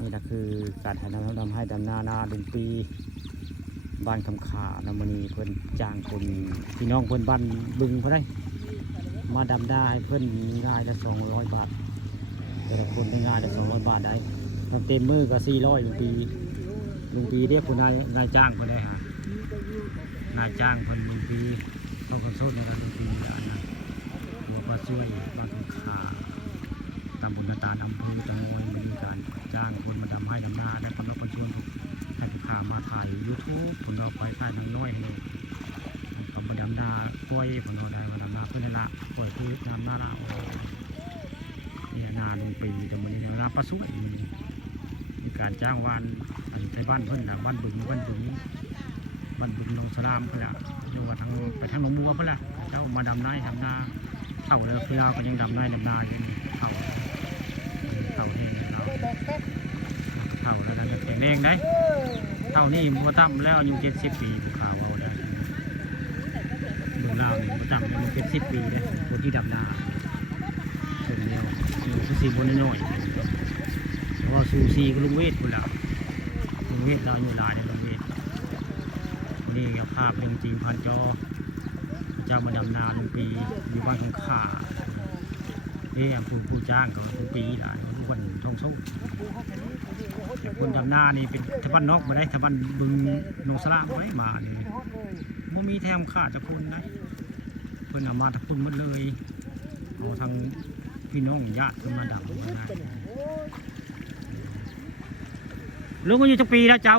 นี่แหละคือการทำให้ดำนาลุงปีบ้านคำขานำมณีเพิ่นจ้างคนพี่น้องเพิ่นบ้านบึงเขาได้มาดำนาให้เพิ่นง่ายละ200 บาทแต่ละคนได้ง่ายละ200 บาทได้ทำเต็มมือก็400ลุงปีเรียกคนนายจ้างเขาได้ฮะนายจ้างเพิ่นลุงปีเขาขอโทษนะครับลุงปีมาช่วยบ้านคำขาตำบลนาตาลอำเภอจังหวัดมีการจ้างคนมาดำให้ดำนาได้คนเราคนชวนให้ผู้ข่ามาถ่ายยูทูบคนเราไปถ่ายน้อยๆให้เขามาดำนากล้วยคนเราได้มาดำนาเพื่อนละกล้วยคือดำนาละนี่นาลุงปีตรงนี้นาปลาสวยมีการจ้างวานในบ้านเพื่อนบ้านบึงหนองสลามเพื่อนดูว่าทางไปทางหนองบัวเพื่อนเจ้ามาดำนาเท่าแล้วคือเราก็ยังดำนาอยู่เท่านี่เราเท่าแล้วนั่นแข็งแรงได้เท่านี้มันต่ำแล้วอายุ70 ปีข่าวเอาได้เมืองลาวนี่มันต่ำอายุ70 ปีเลยคนที่ดำนาคนเดียวซูซีบนน้อยเพราะว่าซูซีก็ลุงเวทคนละลุงเวทเราอยู่หลายในลุงเวทนี่ภาพเรื่องจริงพันจอเจ้ามาดำนาลุงปีอยู่บ้านของข้านี่ผู้จ้างเขาลุงปีหลายทุกวันท่องโซ่คนดำนานี่เป็นทบ้านนอกมาได้ทบ้านบึงนงสลามไว้มาเนี่ยมันมีแถมขาจะคนได้เพื่อนเอามาทับคนหมดเลยเอาทางพี่น้องญาติมาดำมาได้ลุงอายุจักปีแล้วเจ้า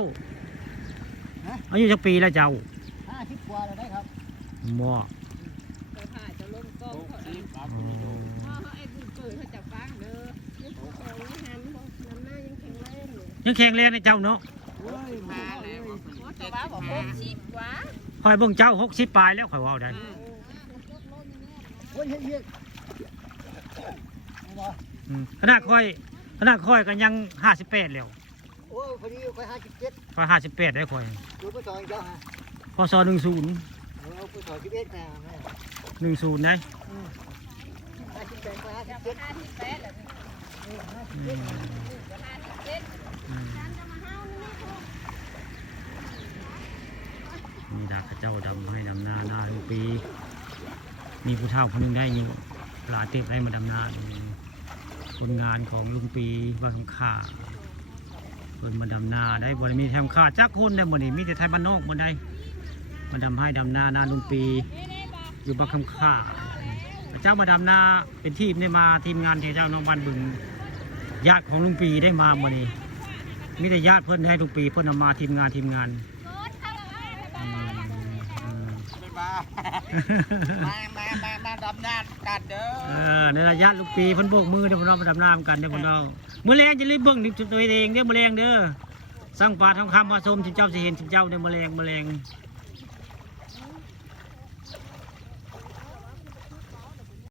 อายุจักปีแล้วเจ้า50 กว่าแล้วได้ครับหม้อยังแข็งแรงในเจ้าเนาะคอยเบิ่งเจ้า60 ปลายแล้วคอยว่าได้ขนาดคอยก็ยัง58แล้วโอ้พอดีคอย57คอย58ได้คอยดูไปต่ออีกแล้วฮะพศ10เอาไปต่อ11นะแม่10ได้58 นี่ดาเจ้าดำให้ดำนาลุงปีมีผู้เฒ่าคนนึงได้อยู่ปลาเต็มได้มาดำนาคนงานของลุงปีบ้านของข้าคนมาดำนาได้บริมีแถมขาจักคนได้หมดนี่มีแต่ไทยบ้านนอกหมดได้มาดำให้ดำนาลุงปีอยู่บ้านของข้าเจ้ามาดำนาเป็นทีมได้มาทีมงานเจ้าน้องบ้านบึงญาติของลุงปีได้มาหมดนี่มีแต่ญาติเพื่อนให้ลุงปีเพื่อนมาทีมงานมาดำน้ำกันเด้อในระยะลูกปีพันโบกมือเดี๋ยวเราไปดำน้ำกันเดี๋ยวเราเมื่อแรงจะรีบเบิ้งตัวเองเดี๋ยวเมื่อแรงเด้อสั่งปลาทองคำมาชมชิมเจ้าจะเห็นชิมเจ้าเดี๋ยวเมื่อแรง